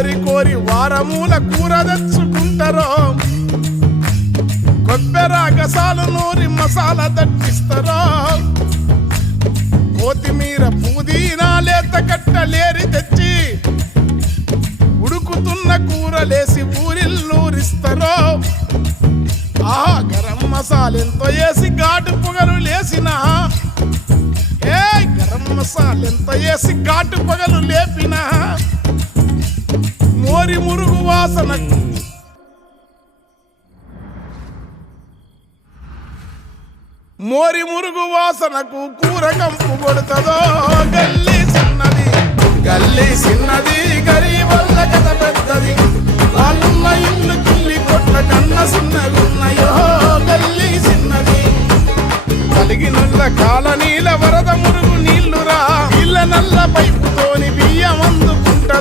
కోరి కోరి వారమూల కూర తెచ్చుకుంటారో కొబ్బెర గసాలు నూరి మసాలా దట్టిస్తారో కొత్తిమీర పుదీనా లేత కట్టలేరి తెచ్చి ఉడుకుతున్న కూరలేసి ఊరిల్లూరిస్తారో ఆహా గరం మసాలెంతో వేసి ఘాటు పొగలు లేసినా గరం మసాలెంతో వేసి ఘాటు పొగలు లేపినా మోరి మురుగు వాసనకు మోరి మురుగు వాసనకు కూర కంపు కొడుతుందో గల్లీ చిన్నది గల్లీ చిన్నది గరీబల్ల కథ పెద్దది వాళ్ళున్న ఇల్లు కిల్లి కొట్ల కన్న చిన్నగున్నాయో గల్లీ చిన్నది కలిగినుల్ల కాలనీల వరద మురుగు నీళ్లురా ఇళ్ళ నల్ల పైపుతోని